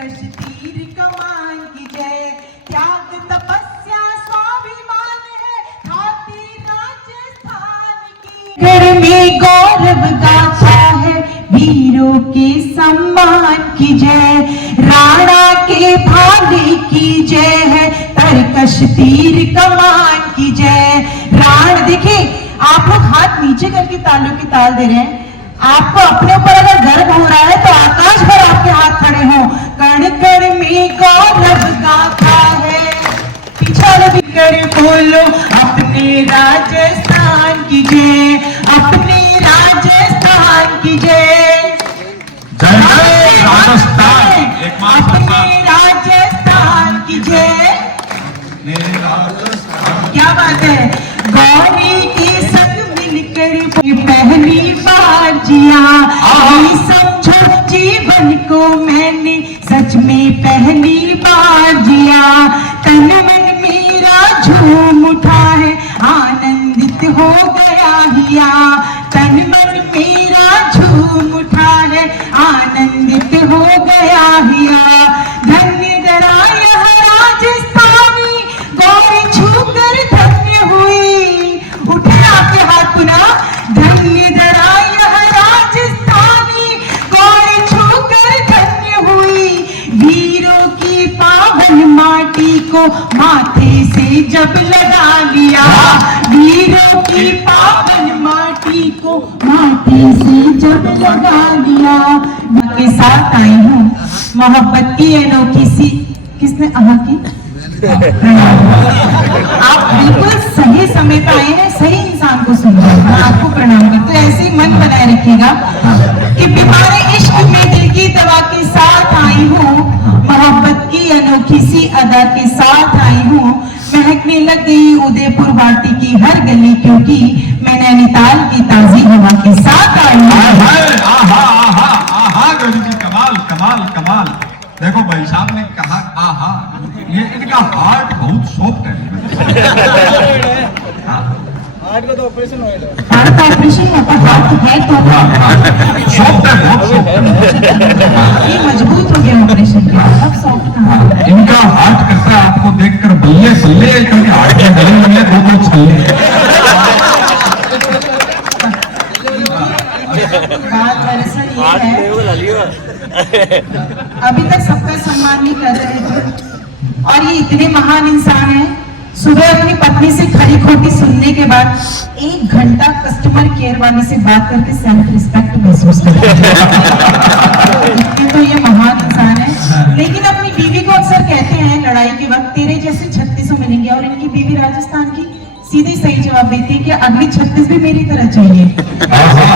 तरकश तीर कमान की जय, त्याग तपस्या स्वाभिमान है खाती राजस्थान की। घर में गौरव गाथा है वीरों के सम्मान की जय, राणा के भाले की जय है तरकश तीर कमान की जय। राण देखे आप लोग हाथ नीचे करके तालियों की ताल दे रहे हैं। आपको अपने ऊपर अगर गर्व हो रहा है तो आकाश भर आपके हाथ खड़े हो। कण कण में गौरव गाथा है, पीछे वाले भी कर बोलो अपने राजस्थान की जय, अपने राजस्थान की जय। जय राजस्थान, अपने राजस्थान की जय। क्या बात है। गौरी के संग मिलकर पहली बार जिया, समझो जीवन को मैंने सच में पहली बार जिया। तन मन मेरा झूम उठा है आनंदित हो गया हिया, तन मन मेरा झूम उठा है आनंदित हो गया हिया। धन्य धरा यह राजस्थानी गौरी छूकर धन्य हुई। उठे आपके हाथ पुनः। धन्य धरा यह राजस्थानी गौरी छूकर धन्य हुई। वीरों की पावन माटी को माथे से जब लगा लिया, वीरों की पावन माटी को माथे से जब लगा लिया। के साथ आई हूँ मोहब्बत की अनोखी सी। किसने आहा की? आप बिल्कुल सही समय पर आए हैं, सही इंसान को सुन रहे हैं। आपको प्रणाम करते। तो ऐसे ही मन बनाए रखिएगा कि बीमारे इश्क में दिल की दवा के साथ आई हूँ, मोहब्बत की अनोखी सी अदा के साथ आई हूँ। महकने लग गई उदयपुर वाटी की हर गली, क्योंकि मैं नैनीताल की ताजी हवा के साथ आई हूँ। कमाल कमाल कमाल। देखो भाई साहब ने कहा आहा, ये इनका हार्ट बहुत सॉफ्ट है। हार्ट का तो ऑपरेशन हुआ है। हार्ट का ऑपरेशन होता है तो सॉफ्ट है, बहुत सॉफ्ट है। ये मजबूत हो गया ऑपरेशन के बाद, अब सॉफ्ट कहाँ है? इनका हार्ट करता है आपको देखकर बल्ले बल्ले, क्योंकि हार्ट के गले में दो छल्ले। बात दरअसल ये है, अभी तक सबका सम्मान नहीं कर रहे थे और ये इतने महान इंसान हैं। सुबह अपनी पत्नी से खरी खोटी सुनने के बाद 1 घंटा कस्टमर केयर वाले से बात करके सेल्फ रिस्पेक्ट महसूस करते हैं। तो ये महान इंसान है। लेकिन अपनी बीवी को अक्सर कहते हैं लड़ाई के वक्त, तेरे जैसे 36 मिलेंगे, और इनकी बीवी राजस्थान की सीधे सही जवाब देती है कि अगली 36 भी मेरी तरह चाहिए।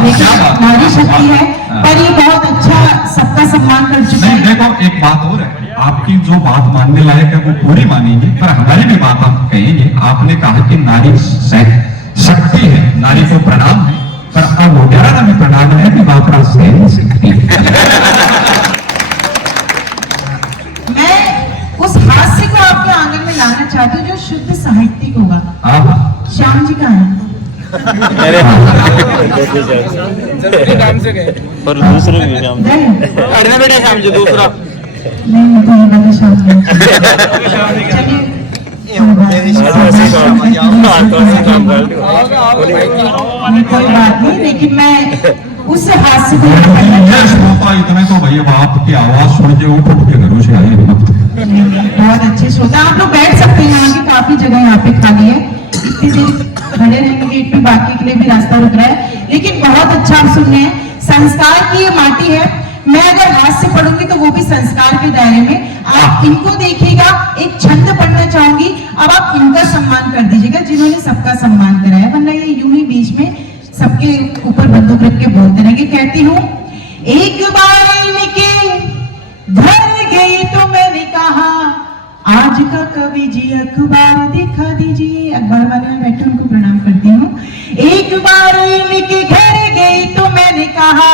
लेकिन नारी शक्ति है, पर ये बहुत अच्छा सबका सम्मान कर चुके हैं। देखो एक बात और है, आपकी जो बात मानने लायक है वो पूरी मानेंगे, पर हमारी भी बात हम कहेंगे। आपने कहा कि नारी शक्ति है, नारी को प्रणाम है, पर अब वो ग्यारह में प्रणाम है कि बापरा सहन शक्ति। मैं उस हास्य को आपके आंगन में लाना चाहती हूँ जो शुद्ध साहित्यिक होगा। श्याम जी कहाँ है? काम से गए और दूसरे भी काम अरे बेटा शाम जी दूसरा नहीं तो ये वाला शाम जी। कोई बात नहीं, लेकिन मैं उस हास्य को श्रोता इतने तो भैया आपकी आवाज सुन के उठ के घरों से आए। बहुत अच्छे श्रोता, आप लोग बैठ सकते हैं। यहाँ की काफी जगह यहाँ पे खाली है, इतनी देर खड़े रहेंगे, इतनी बाकी के लिए भी रास्ता रुक रहा है। लेकिन बहुत अच्छा आप सुन रहे हैं। संस्कार की ये माटी है। मैं अगर हास्य पढ़ूंगी तो वो भी संस्कार के दायरे में। आप इनको देखिएगा, एक छंद पढ़ना चाहूंगी, अब आप इनका सम्मान कर दीजिएगा जिन्होंने सबका सम्मान कराया, वरना ये यूं ही बीच में सबके ऊपर बंदूक रख के बोलते रहेंगे। कहती हूँ, एक बार इनके घर गई तो मैंने कहा आज का कवि जी अखबार दिखा दीजिए। अखबार वाले में बैठे उनको प्रणाम करती हूँ। एक बार इनके घर गई तो मैंने कहा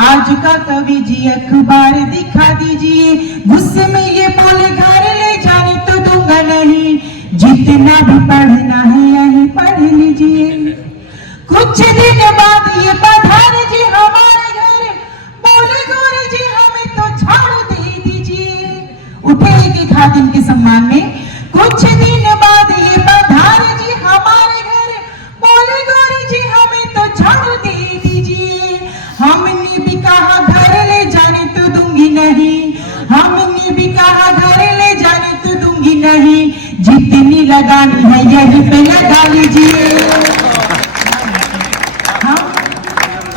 आज का कवि जी अखबार दिखा दीजिए। गुस्से में ये बोले घर ले जाने तो दूंगा नहीं, जितना भी पढ़ना है यही पढ़ लीजिए। कुछ दिन बाद ये पधारे जी हमारे घर, बोले गौरी जी हमें तो झाड़ू दे दीजिए। उठे एक हाथ इनके सम्मान में। कुछ दिन बाद ये पधारे जी हमारे घर, बोले गौरी जी हमें तो झाड़ू दे दीजिए। हमने भी कहा घर ले जाने तो दूंगी नहीं, हमने भी कहा घर ले जाने तो दूंगी नहीं, जितनी लगानी है यही पे लगा लीजिए। हम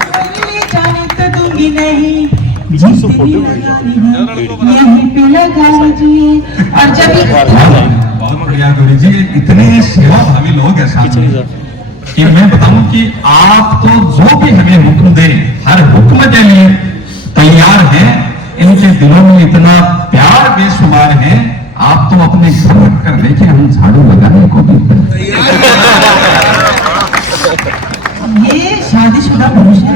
घर ले जाने तो दूंगी नहीं, जितनी लगानी है यही पे लगा लीजिए। और जब बहुत बढ़िया गौरी जी, इतने सेवा भावी लोग हैं सामने कि मैं बताऊं कि आप तो जो भी हमें हुक्म दे हर हुक्म के लिए तैयार हैं। इनके दिलों में इतना प्यार बेशुमार है। आप तो अपने घर रख कर देखिए, हम झाड़ू लगाने को भी ये शादीशुदा पुरुष है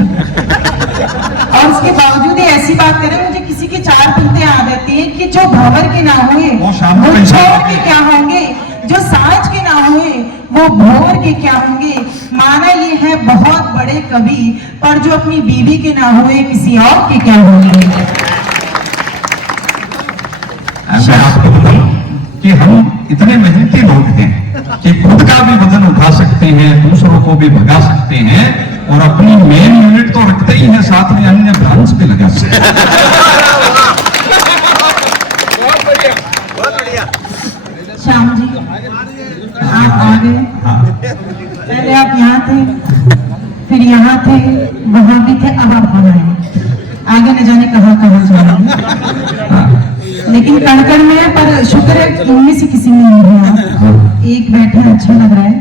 और उसके बावजूद ऐसी बात करें, मुझे किसी की चार पंक्तियां याद आती हैं कि जो भंवर के ना हुए वो शाम को वो छोर के क्या होंगे, जो साँझ के ना हुए वो भोर के क्या होंगे। माना ये है बहुत बड़े कवि, पर जो अपनी बीवी के ना हुए किसी और के क्या होंगे। मैं आपको बताऊं कि हम इतने मेहनती लोग हैं कि खुद का भी वजन उठा सकते हैं, दूसरों को भी भगा सकते हैं और अपनी मेन यूनिट तो रखते ही हैं, साथ में अन्य ब्रांच भी लगा सकते हैं। श्याम जी आप आ गए, पहले आप यहाँ थे, फिर यहाँ थे, वहां भी थे, अब आप वहां आए, आगे न जाने कहाँ कहाँ चले। लेकिन कड़कड़ में है, पर शुक्र है इनमें से किसी में नहीं है। एक बैठे अच्छा लग रहा है।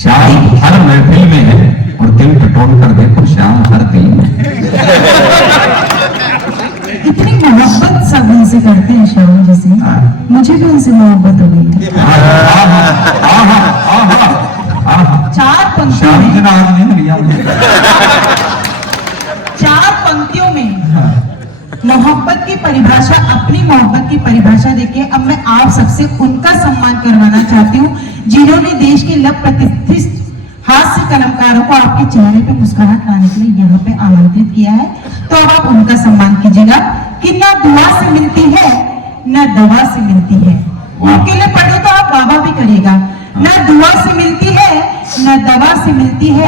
श्याम हर महफिल में है और दिल टटोल कर देखो, श्याम हर दिल में। इतनी मोहब्बत सब उनसे करते हैं श्याम जी से, मुझे भी उनसे मोहब्बत हो गई है। चार पंक्तियों श्याम जी में, ने आज नहीं लिया मुझे। चार पंक्तियों में मोहब्बत की परिभाषा, अपनी मोहब्बत की परिभाषा देखिए। अब मैं आप सबसे उनका सम्मान करवाना चाहती हूँ जिन्होंने देश के लव प्रतिष्ठित हास्य कलाकारों को आपके चेहरे पे मुस्कुराहट लाने के लिए यहाँ पे आमंत्रित किया है। तो अब आप उनका सम्मान कीजिएगा कि ना दुआ से मिलती है न दवा से मिलती है। उनके लिए पढ़े तो आप बाबा भी करिएगा। ना दुआ से मिलती है न दवा से मिलती है।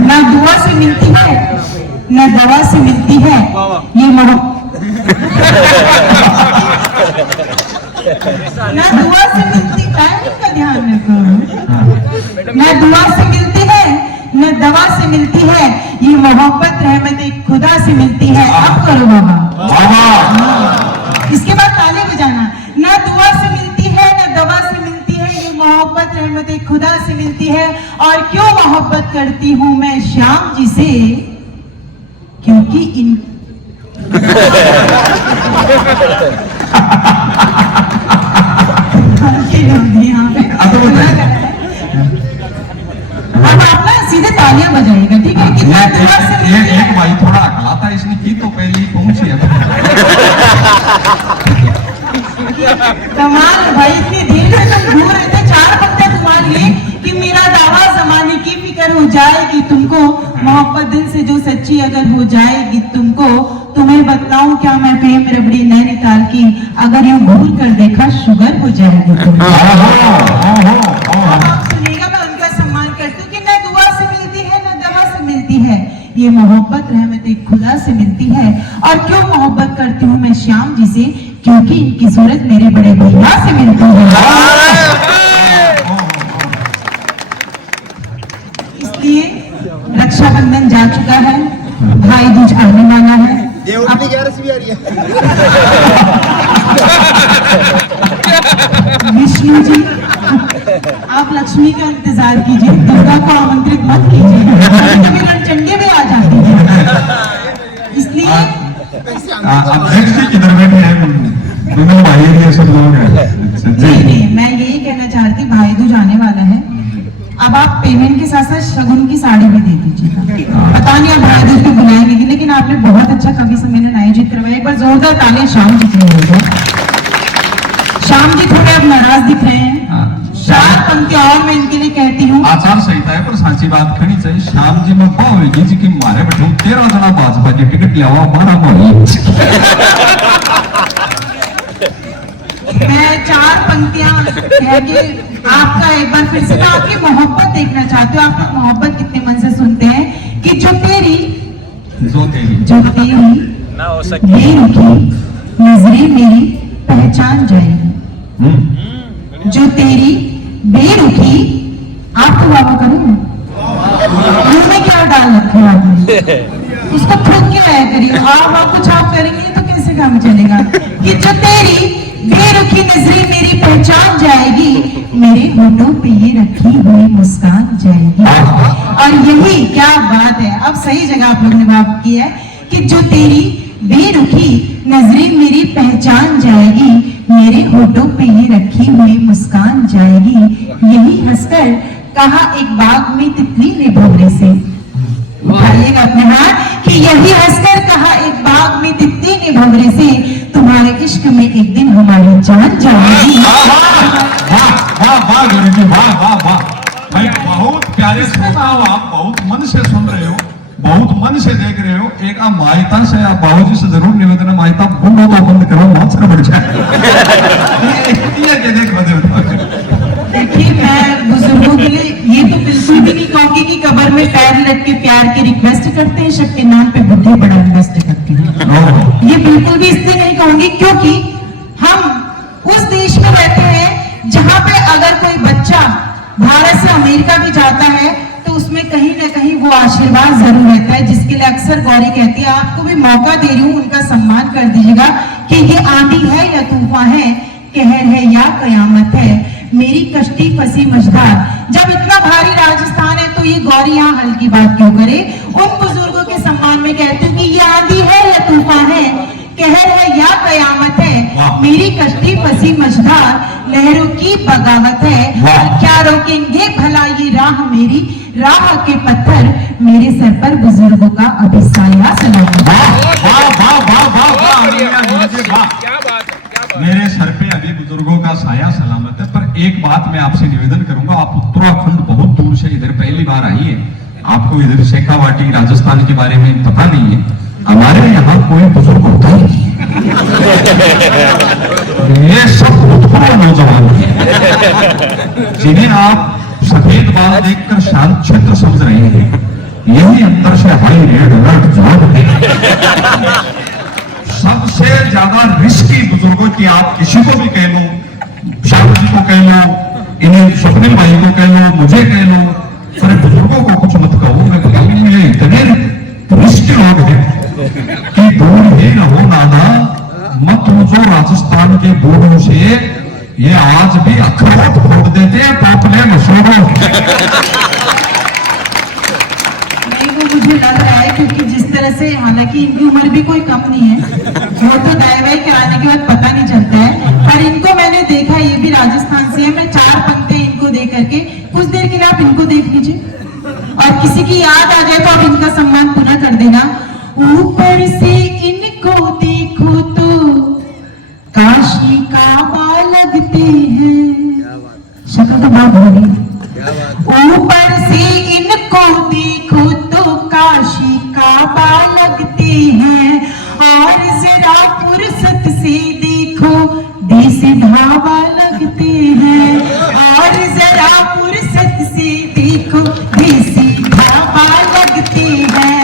ना दुआ से मिलती है न दवा से मिलती है ये ना दुआ से मिलती, टाइमिंग का ध्यान रखो। ना दुआ से मिलती है न दवा से मिलती है, ये मोहब्बत रहमत खुदा से मिलती है। अब करो बाबा, इसके बाद ताली बजाना। ना दुआ से मिलती है न दवा से मिलती है, ये मोहब्बत रहमत खुदा से मिलती है। और क्यों मोहब्बत करती हूँ मैं श्याम जी से, क्योंकि इन अब आप ना सीधे तालियां बजाइएगा, ठीक है? कितना दुआ से मिलती है। एक भाई थोड़ा अकलाता, इसने की तो पहले पहुंची है। कमाल भाई, इतनी देर से तुम घूर रहे थे, चार पत्ते तुम्हारे लिए कि मेरा दावा जमाने की फिक्र हो जाएगी तुमको, मोहब्बत दिल से जो सच्ची अगर हो जाएगी तुमको, तुम्हें बतलाऊं क्या मैं प्रेम रबड़ी नैनीताल की, अगर यूं घूर कर देखा शुगर हो जाएगी तुमको। आप सुनिएगा, मैं उनका सम्मान करती हूँ कि न दुआ से मिलती है न दवा से मिलती है, ये मोहब्बत रहमत खुदा से मिलती है। और क्यों मोहब्बत करती हूँ मैं श्याम जी से, क्योंकि इनकी सूरत मेरे बड़े भैया से मिलती है। इसलिए रक्षाबंधन जा चुका है, भाई दूज आने वाला है। अपनी 11 भी आ रही है। विष्णु जी, आप लक्ष्मी का इंतजार कीजिए, दुर्गा को आमंत्रित मत कीजिए, कभी रणचंडी भी आ जाती है। इसलिए अध्यक्ष किधर बैठे हैं? दोनों भाई ये सब लोग हैं। नहीं, मैं यही कहना चाहती, भाई दूज आने वाला है, अब आप पेमेंट के साथ साथ शगुन की साड़ी भी दे दीजिएगा। पता नहीं आप भाई दूज को बुलाएंगे, लेकिन आपने बहुत अच्छा कवि सम्मेलन आयोजित करवाया। एक बार जोरदार तालियां श्याम जी के लिए। श्याम जी थोड़े अब नाराज दिख रहे हैं। चार पंक्ति पंक्ति और मैं इनके लिए कहती हूँ। आचार संहिता है पर सांची बात करनी चाहिए। श्याम जी में पाओगी जी की मारे बैठो 13 जना भाजपा की टिकट लिया 12 मोही। मैं 4 पंक्तियां कह के आपका एक बार फिर से मैं आपकी मोहब्बत देखना चाहती हूँ। आप लोग मोहब्बत कितने मन से सुनते हैं कि जो तेरी ना हो सके बेरुखी नजरें मेरी पहचान जाएगी। जो तेरी बेरुखी आपको बाबा करूं मुंह में क्या डाल रखे हैं आपने, उसको ठोक के लाया करिए। आप कुछ आप करेंगे तो कैसे काम चलेगा। कि जो तेरी बेरुखी नजरें मेरी पहचान जाएगी, मेरे होठों पे ये रखी हुई मुस्कान जाएगी। और यही क्या बात है, अब सही जगह आप लोगों ने बात की है कि जो तेरी बेरुखी नजरें मेरी पहचान जाएगी, मेरे होठों पे ये रखी हुई मुस्कान जाएगी। यही हंसकर कहा एक बाग में तितली ने भंवरे से, उठाइएगा अपने हाथ, कि यही हंसकर कहा एक बाग में तितली ने भंवरे से, तुम्हारे इश्क में एक दिन हमारी जान जाएगी। वाह गुरु जी, वाह वाह वाह। मैं बहुत प्यारे सुनता हूँ, आप बहुत मन से सुन रहे हो, बहुत मन से देख रहे हो। एक आप मायता से, आप बाबूजी से जरूर निवेदन है, मायता बुंडो तो बंद करो, मत से बढ़ जाए। देखिए मैं बुजुर्गों के लिए ये तो बिल्कुल भी नहीं कहूंगी कि कब्र में पैर लग के प्यार की रिक्वेस्ट करते हैं, शक के नाम पे बुद्धि बड़ा इन्वेस्ट करते हैं। ये बिल्कुल भी इसलिए नहीं कहूंगी क्योंकि हम उस देश में रहते हैं जहां पे अगर कोई बच्चा भारत से अमेरिका भी जाता है तो उसमें कहीं ना कहीं वो आशीर्वाद जरूर रहता है, जिसके लिए अक्सर गौरी कहती है आपको भी मौका दे रही हूँ, उनका सम्मान कर दीजिएगा कि ये आंधी है या तूफान है, कहर है या कयामत है, मेरी कश्ती फंसी मझधार। जब इतना भारी राजस्थान है तो ये गौरी यहाँ हल्की बात क्यों करे। उन बुजुर्गों के सम्मान में कहती हूँ कि ये आंधी है या तूफान है, कहर है या कयामत है, मेरी कश्ती फंसी मझधार, लहरों की बगावत है, और क्या रोकेंगे भला ये राह मेरी, राह के पत्थर मेरे सर पर बुजुर्गों का अभी साया सलामत। मेरे सर पे अभी बुजुर्गों का साया सलामत है। पर एक बात मैं आपसे निवेदन करूंगा, आप उत्तराखंड बहुत दूर से इधर पहली बार आई है, आपको इधर शेखावाटी राजस्थान के बारे में पता नहीं है। हमारे यहाँ कोई बुजुर्ग होता ही नहीं, ये सब भूतपूर्व नौजवान हैं जिन्हें आप सफेद बाल देखकर शांत क्षेत्र समझ रहे हैं, यही अंदर से हाई रेड अलर्ट जॉब है। सबसे ज्यादा रिस्की बुजुर्गों की आप किसी को भी कह लो, शाहू जी को कह लो, इन्हें स्वप्निल भाई को कह लो, मुझे कह लो, पर बुजुर्गों को कुछ मत कहो। मैं बताऊं ये इतने रिस्की लोग हैं कि दूर ही न हो नाना मत जो राजस्थान के बूढ़ों से ये आज भी अखरोट फोड़ देते हैं टोपले मशहूरों। नहीं वो मुझे लग रहा है क्योंकि जिस तरह से, हालांकि इनकी उम्र भी कोई कम नहीं है, वो तो दाई कराने के बाद पता नहीं चलता है, पर इनको मैंने देखा ये भी राजस्थान से है। मैं 4 पंक्तियां इनको देख करके कुछ देर के लिए आप इनको देख लीजिए और किसी की याद आ जाए तो आप इनका सम्मान पूरा कर देना। ऊपर से इनको देखो तो काशी काबा लगते हैं, शक्ल तो बहुत बड़ी। ऊपर से इनको देखो तो काशी काबा लगते हैं, और जरा फुर्सत से देखो देसी ढाबा लगते हैं, और जरा फुर्सत से देखो देसी ढाबा लगते हैं।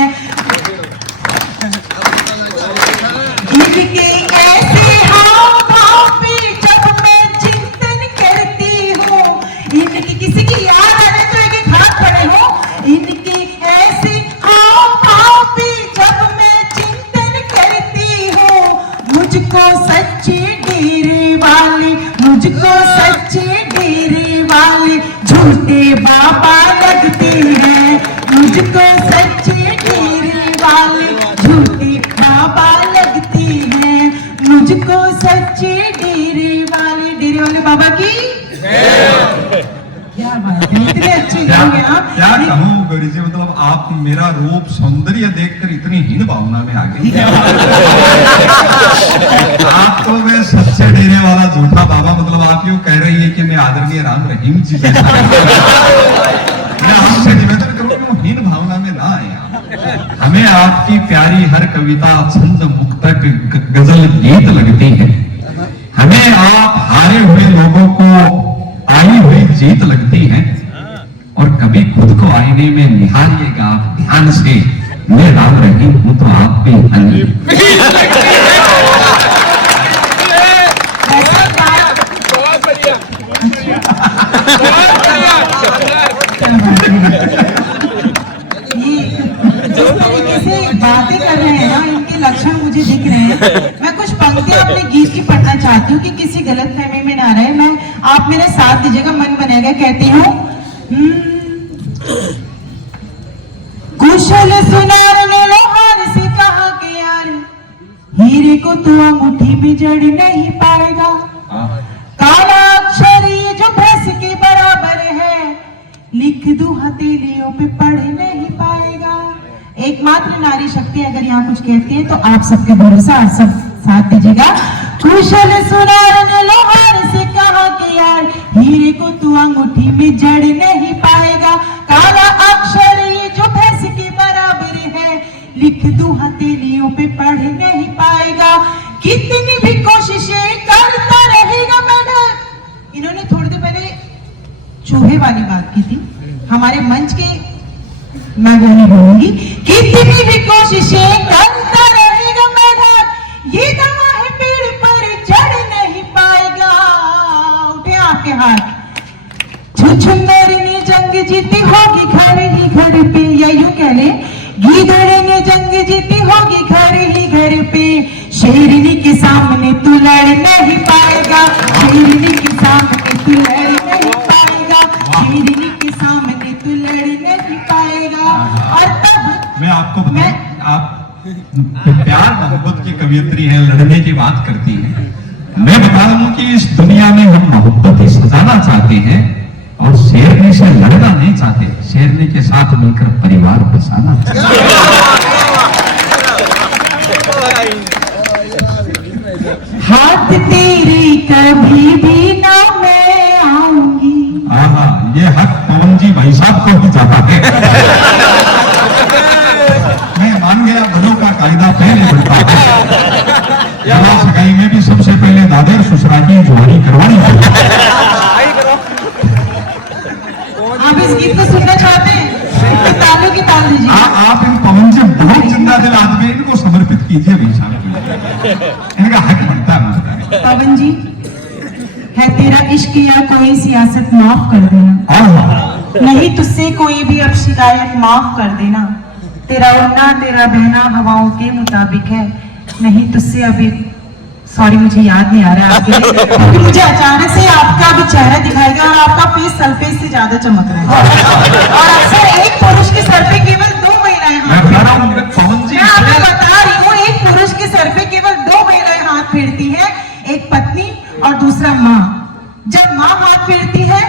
इनके ऐसे हाव भाव पे जब मैं चिंतन करती हूँ, इनकी किसी की याद आ रहे तो एक हाथ खड़े हो, इनके ऐसे हाव भाव पे जब मैं चिंतन करती हूँ, मुझको सच्चे डेरे वाले, मुझको सच्चे डेरे वाले झूठे बाबा लगते हैं, मुझको सच्चे डेरे वाले झूठे बाबा लगते हैं, मुझको सच्चे डेरे वाले बाबा की। क्या बात है, इतने अच्छे क्या लोग हैं आप। क्या कहूँ गौरी जी, मतलब आप मेरा रूप सौंदर्य देखकर इतनी हीन भावना में आ गई। आप तो मैं सच्चे डेरे वाला झूठा बाबा, मतलब आप यूँ कह रही है कि मैं आदरणीय राम रहीम जी जैसा। मैं आपसे निवेदन करूँ कि वो हीन भावना में ना आए आप। हमें आपकी प्यारी हर कविता, छंद, मुक्तक, गजल, गीत लगती है। हमें आप हारे हुए लोगों को आई हुई जीत लगती है। और कभी खुद को आईने में निहारिएगा आप ध्यान से, मैं राम रहीम हूं तो आप भी हनी। वैसे बात बहुत बढ़िया। ये जिस तरीके से बातें कर रहे हैं ना, इनके लक्षण मुझे दिख रहे हैं। मैं कुछ पंक्तियां अपने गीत की पढ़ना चाहती हूँ कि किसी गलत फहमी में ना रहे। मैं, आप मेरे साथ दीजिएगा, मन बनेगा। कहती हूँ, कुशल सुनार ने लोहार से कहा कि यार हीरे को तू अंगूठी में जड़ नहीं पाएगा। काला अक्षर ये जो भैंस के बराबर है, लिख दूं हथेलियों पे पढ़ नहीं पाएगा। एकमात्र नारी शक्ति अगर यहाँ कुछ कहती है तो आप सबके भरोसा, आप सब साथ दीजिएगा। कुशल सुनार ने लोहार से कहा कि यार हीरे को तू अंगूठी में जड़ नहीं पाएगा। काला अक्षर ये जो भैंस के बराबर है, लिख दूं हथेलियों पे पढ़ नहीं पाएगा। कितनी भी कोशिशें करता रहेगा मैडम। इन्होंने थोड़ी देर पहले चूहे वाली बात की थी हमारे मंच के, मैं वो नहीं बोलूंगी। कितनी भी कोशिशें करता रहेगा मैडम, ये दवा है पेड़ पर चढ़ नहीं पाएगा। उठे आपके हाथ। छुछुंदर ने जंग जीती होगी घर ही घर पे, या यूं कह ले, गीदड़ ने जंग जीती होगी घर ही घर पे। शेरनी के सामने तू लड़ नहीं पाएगा, शेरनी के सामने तू लड़ नहीं पाएगा, शेरनी के सामने तू लड़ नहीं पाएगा। और तब मैं आपको बताऊं, आप प्यार मोहब्बत की कवियत्री है, लड़ने की बात करती है। मैं बता दूं कि इस दुनिया में हम मोहब्बत ही सजाना चाहते हैं और शेरनी से लड़ना नहीं चाहते, शेरनी के साथ मिलकर परिवार बसाना चाहते। हाथ तेरी कभी भी ना मैं आऊंगी। आहा, ये हक पवन जी भाई साहब को ही जाता है। मैं मान गया, बड़ों का कायदा पहले बढ़ता है। जरा सगाई में भी सबसे पहले दादेर ससुरा की जुआरी करवानी चाहिए। आप इस गीत को सुनना चाहते हैं तो तालों की ताल दीजिए। आप इन पवन जी बहुत जिंदा दिल आदमी, इनको समर्पित कीजिए भाई साहब को। इनका हक बनता है। पवन जी, है तेरा इश्क या कोई सियासत, माफ कर देना। आहा, नहीं तुझसे कोई भी अब शिकायत, माफ कर देना। तेरा उड़ना तेरा बहना हवाओं के मुताबिक है। नहीं तुझसे अभी, सॉरी मुझे याद नहीं आ रहा है आपके लिए, क्योंकि मुझे अचानक से आपका भी चेहरा दिखाएगा और आपका फेस सल्फेज से ज्यादा चमक रहा है। और अक्सर एक पुरुष के सर पे केवल 2 महिलाएं मैं बता रहा हूँ पवन जी, मैं आपको बता रही हूँ, एक पुरुष के सर पे केवल 2 महिलाएं हाथ फेरती है, एक पत्नी और दूसरा माँ। जब माँ हाथ फेरती है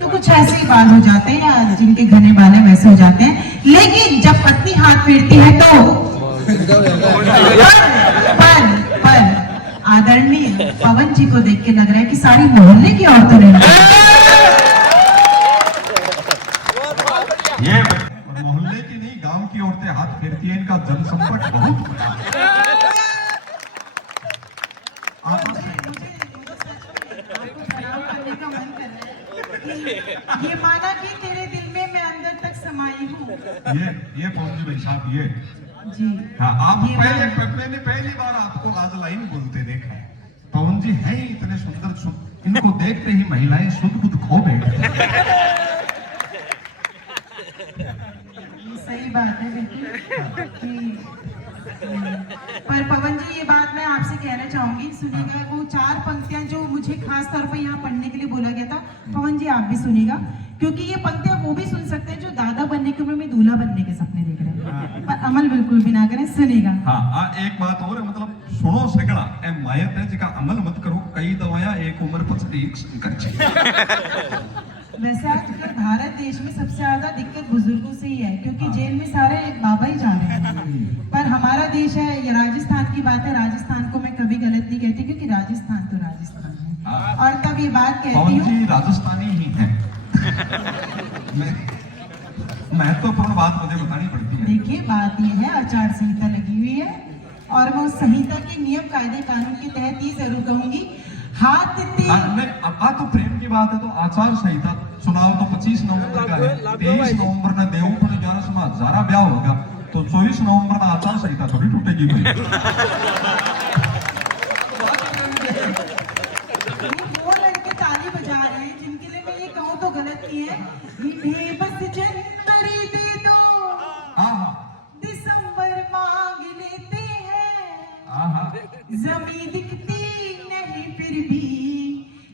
तो कुछ ऐसे ही बाल हो जाते हैं, या जिनके घने बाल हैं वैसे हो जाते हैं। लेकिन जब पत्नी हाथ फेरती है तो पर आदरणीय पवन जी को देख के लग रहा है कि सारी मोहल्ले की औरतें ने ये मोहल्ले की नहीं, गांव की औरतें हाथ फेरती हैं। इनका जनसंपर्क बहुत बड़ा है। ये माना कि तेरे दिल में मैं अंदर तक समाई हूँ। ये पवन जी भाई साहब, ये जी हाँ, आप ये मैंने पहली बार आपको आज लाइन बोलते देखा है। पवन जी हैं ही इतने सुंदर, इनको देखते ही महिलाएं सुध बुध खो बैठती हैं। सही बात है बिल्कुल कि पर पवन जी, ये बात मैं आपसे कहना चाहूंगी, सुनिएगा। वो 4 पंक्तियां जो मुझे खास तौर पर यहाँ पढ़ने के लिए बोला गया था, पवन जी आप भी सुनिएगा, क्योंकि ये पंक्तियां वो भी सुन सकते हैं जो दादा बनने की उम्र में दूल्हा बनने के सपने देख रहे हैं, पर अमल बिल्कुल भी ना करें। सुनिएगा। हाँ, एक बात और है, मतलब सुनो सगड़ा ए मायत है जिका अमल मत करो, कई दवाया एक उम्र पछड़ी एक संकर छे। वैसे आजकल भारत देश में सबसे ज्यादा दिक्कत बुजुर्गों से ही है, क्योंकि जेल में सारे बाबा ही जा रहे हैं। पर हमारा देश है, ये राजस्थान की बात है, राजस्थान को मैं कभी गलत नहीं कहती, क्योंकि राजस्थान तो राजस्थान है। और तब ये बात कहती पवन हूँ, जी राजस्थानी ही है। महत्वपूर्ण बात मुझे बतानी पड़ती है। देखिए बात ये है, आचार संहिता लगी हुई है और मैं उस संहिता के नियम कायदे कानून के तहत ये जरूर कहूंगी, हाथ अब तो प्रेम की बात है तो आचार संहिता चुनाव तो 25 नवंबर का है, 23 नवंबर ने देवपुर 11 में हजारा ब्याह होगा, तो 24 नवंबर में आचार संहिता थोड़ी टूटेगी भाई। वो लड़के ताली बजा रहे हैं जिनके लिए मैं ये कहूँ तो गलत नहीं है, इन्हें बस जनवरी दे दो, दिसंबर मांग लेते हैं, जमीन दिखती नहीं फिर भी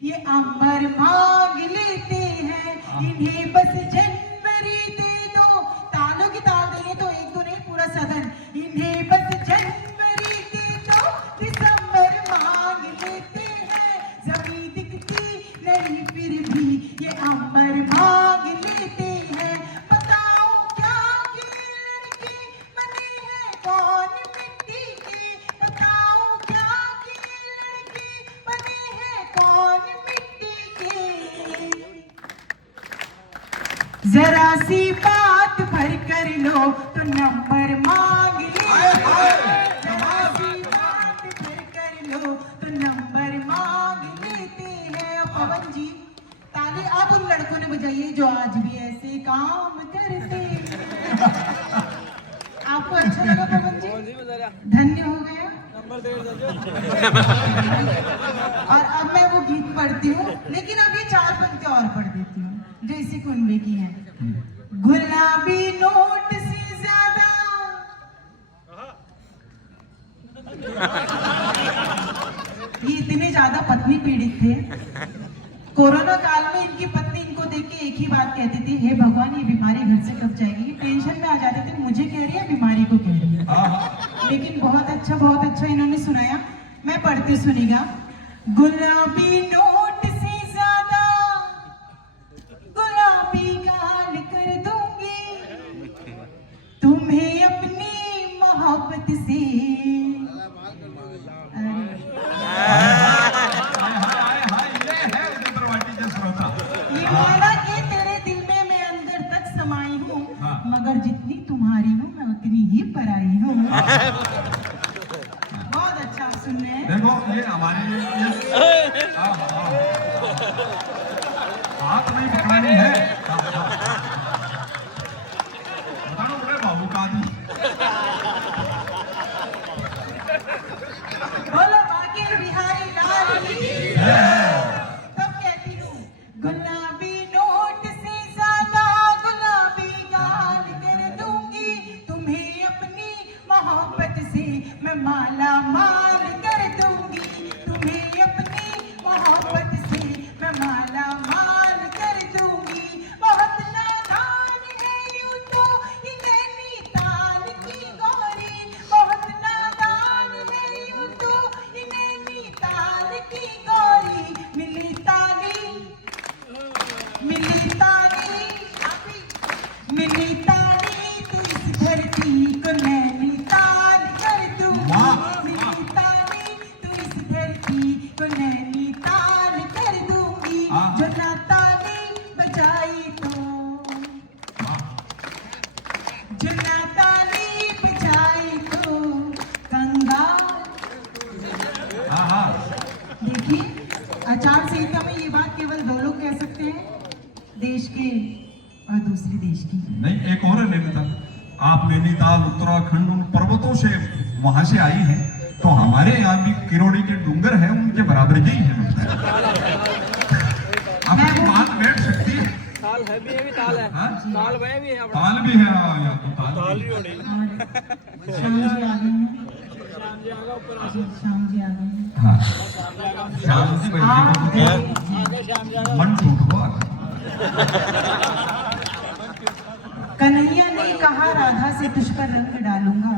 ये अंबर मांग लेते हैं, इन्हें बस जनवरी दे दो। तालों की ताल देंगे तो एक दो नहीं पूरा सदन, इन्हें बस जनवरी दे दो, दिसंबर मांग लेते हैं, जमीन दिखती नहीं फिर भी ये अंबर मांग लेते हैं। बताओ क्या ये लड़के बने हैं कौन मिट्टी के, बताओ क्या ये लड़के बने हैं कौन मिट्टी के, जरा सी बात भर कर लो तो नंबर मांग ले, जरा सी बात भर कर लो तो नंबर मांग लेते हैं। अब पवन जी ताली आप उन लड़कों ने बजाइए जो आज भी ऐसे काम करते हैं। आपको अच्छा लगा पवन जी? धन्य हो गया। और अब मैं वो गीत पढ़ती हूँ, लेकिन अब ये 4 पंक्ति और पढ़ देती हूँ जो इसी कुनबे की है। गुलाबी नोट से ज्यादा ये इतने ज्यादा पत्नी पीड़ित थे, कोरोना काल में इनकी पत्नी इनको देख के एक ही बात कहती थी, हे भगवान ये बीमारी घर से कब जाएगी। ये टेंशन में आ जाते थे, मुझे कह रही है बीमारी को कह रही है। लेकिन बहुत अच्छा इन्होंने सुनाया, मैं पढ़ती सुनिएगा। गुलाबी नोट से ज्यादा गुलाबी गाल कर दूंगी तुम्हें अपनी मोहब्बत से। ये वादा कि तेरे दिल में मैं अंदर तक समाई हूँ, मगर जितनी तुम्हारी हूँ मैं उतनी ही पराई हूँ। बहुत अच्छा सुन रहे हैं। देखो ये हमारे हाथ नहीं पकड़ानी है, बताओ बड़े बाबू का आदमी। बोलो बाकी बिहारी लाल की। तब कहती हूँ गुलाबी नोट से ज्यादा गुलाबी गाल कर दूंगी तुम्हें अपनी मोहब्बत से, मैं माला माल कर दूंगी तुम्हें अपनी मोहब्बत से, मैं माला माल कर दूंगी। बहुत नादान है यूं तो ये नैनीताल की गोरी, बहुत नादान है यूं तो ये नैनीताल की गोरी। मिली ताली मिली ताली तू इस धरती को नैनीताल कर दूंगी, मिली ताली तू इस धरती को नैनीताल कर दूंगी। जो ना ताली बजाई तो, जो ना ताली बजाई तो कंगाल। देखिए आचार संहिता में ये बात केवल 2 लोग कह सकते हैं, देश के और दूसरे देश की। नहीं, एक और है नैनीताल। आप नैनीताल उत्तराखंड उन पर्वतों से वहां से आई हैं, तो हमारे यहाँ भी किरोड़ी के डूंगर है, उनके बराबर के ही है। आपकी बात बैठ सकती है। ताल है भी ताल है, ताल वह भी है अपना। ताल भी है, यहाँ तो ताल भी है। श्याम जी आ गए हैं, श्याम जी आ गए हैं। हाँ, श्याम जी मन टूट हुआ। कन्हैया ने कहा राधा से तुझ पर रंग डालूंगा,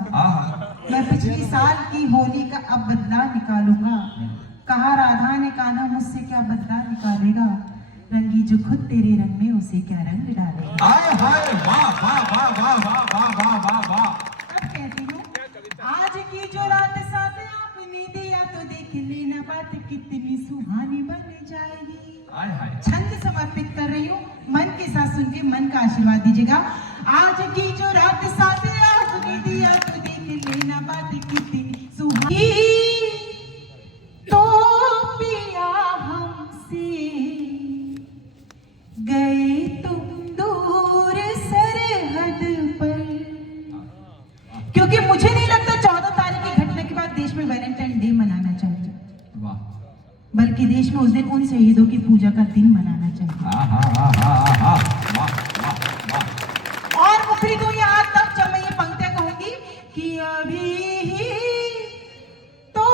मैं पिछली साल की होली का अब बदला निकालूंगा। कहा राधा ने कान्हा मुझसे क्या बदला निकालेगा, रंगी जो खुद तेरे रंग में उसे क्या रंग डाले। हाय हाय वाह वाह वाह वाह वाह वाह वाह वाह वाह। अब कहती हूँ, आज की जो रात साथ आपने दिया तो देख लेना बात कितनी सुहानी बन जाएगी। हाय हाय। छंद समर्पित कर रही हूँ, मन के साथ सुन के मन का आशीर्वाद दीजिएगा। आज की जो रात साथ आपने दिया तो देख लेना बात कितनी सुहानी, तो पिया हमसे गए तुम दूर सरहद पर। क्योंकि मुझे नहीं लगता 14 तारीख की घटना के बाद देश में वैलेंटाइन डे मनाना चाहिए, वाह। बल्कि देश में उस दिन उन शहीदों की पूजा का दिन मनाना चाहिए। हाँ हाँ हाँ हाँ हाँ वाह वाह वाह। और मुखरी तो यहाँ तक जब मैं ये पंक्तियां कहूंगी कि अभी ही तो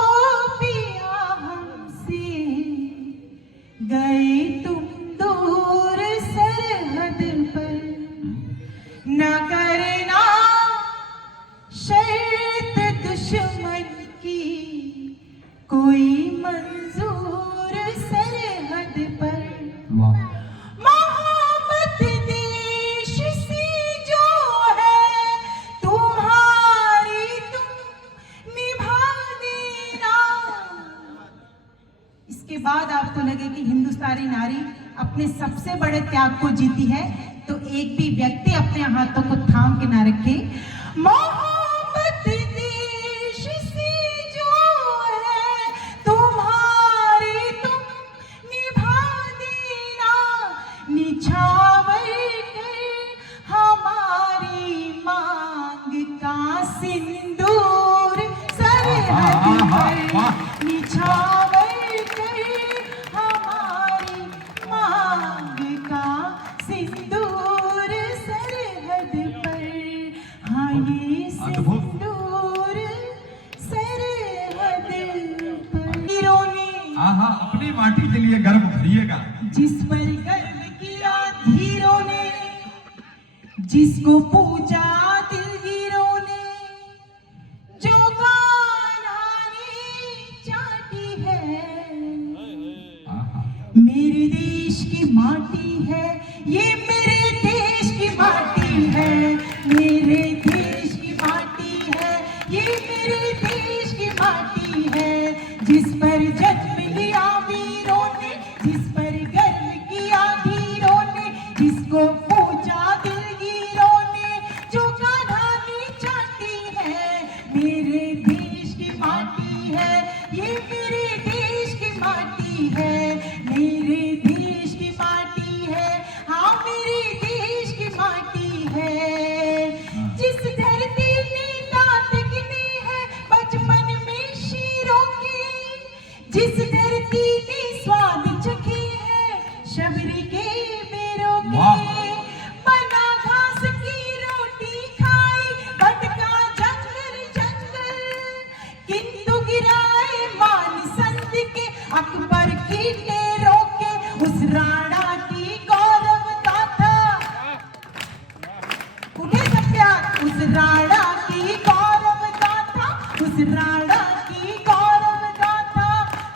पिया हमसे गए तुम दूर सरहद पर, न करना शर्त दुश्मन की कोई मंजूर सरहद पर। वाह। मोहब्बत देश से जो है तुम्हारी, तुम निभा देना। इसके बाद आपको लगे कि हिंदुस्तानी नारी अपने सबसे बड़े त्याग को जीती है, तो एक भी व्यक्ति अपने हाथों को थाम के ना रखे। मोहब्बत देश से जो है तुम्हारी, तुम निभा देना। निछावर कर हमारी मांग का सिंदूर सरहद पर। निछावर कर हमारी मांग का सिंदूर सरहद पर। हाँ ये सिंदूर सरहद पर। हीरों ने हाँ अपनी माटी के लिए गर्व भरिएगा। जिस पर गर्व किया धीरों ने, जिसको पूजा दिलगीरों ने, जो कहानी चाटी है। मेरे देश की माटी है ये, मेरे देश की माटी है, मेरे देश की माटी है ये, मेरे देश की माटी है। जिस पर जन्म लिया वीरों ने, जिस पर गर्व किया धीरों ने, जिसको पूजा दिलगीरों ने, जो कहानी चाटी है। मेरे देश की माटी है ये, मेरे देश की माटी है, मेरे देश की माटी है। हाँ मेरे देश की माटी है। जिस धरती ने दांत गिने हैं बचपन में शीरों की, जिस धरती ने स्वाद चखे हैं शबरी के बेरों के, बना घास की रोटी खाई भटका जंगल जंगल, किंतु गिराए मान संत के अकबर की टेरों के। उस राणा की गौरव गाथा, उठे सब प्यार। उस राणा की गौरव गाथा, उस राणा की गौरव गाथा,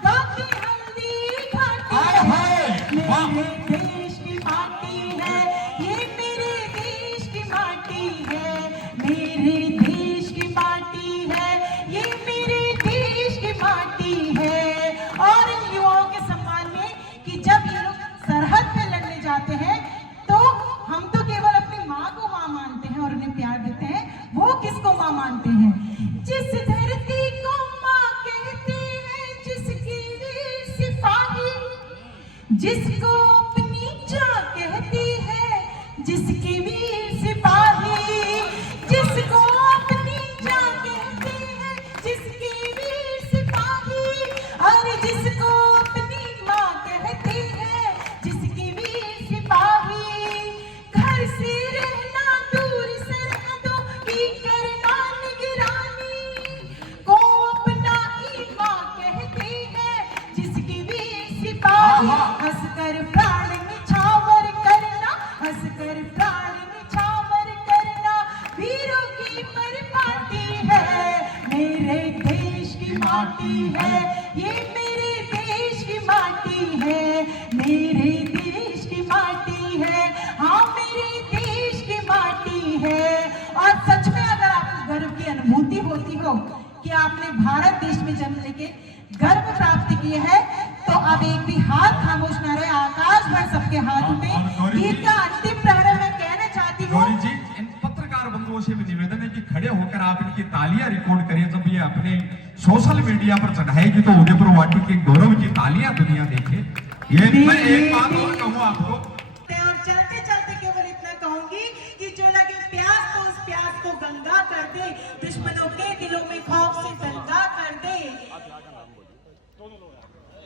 गाती हल्दी घाटी है। मेरे देश की माटी है ये, मेरे देश की माटी है, मेरे देश की माटी है ये, मेरे देश की माटी है। और इन युवाओं के सम्मान में कि जब ये लोग सरहद पे लड़ने जाते हैं तो हम तो केवल अपनी माँ को माँ मानते हैं और उन्हें प्यार देते हैं, वो किसको माँ मानते हैं? जिस धरती को माँ कहते हैं, जिसकी वीर सिपाही, जिसको अपनी जान कहती है, जिसकी वीर सिपाही, जिसको अपनी जान कहते हैं, जिसकी वीर सिपाही, और जिसको अपनी माँ कहते हैं, जिसकी वीर सिपाही। घर से रहना दूर सरहदों की करना निगरानी, को अपना ईमान कहते हैं, जिसकी वीर सिपाही। हंसकर प्राण को कि आपने भारत देश में जन्म लेके गर्व प्राप्त किया है। तो अब एक भी हाथ खामोश न रहे, आकाश भर सबके हाथ उठे। और गौरी जी- गीत का अंतिम प्रारंभ मैं कहना चाहती हूँ। गौरी जी, इन पत्रकार बंधुओं से भी निवेदन है कि खड़े होकर आप इनकी तालियां रिकॉर्ड करिए। जब ये अपने सोशल मीडिया पर चढ़ाएगी तो उदयपुर वाटी के गौरव की तालियां दुनिया देखे। ये मैं एक बात और कहूँ आपको, और चलते चलते केवल इतना कहूंगी कि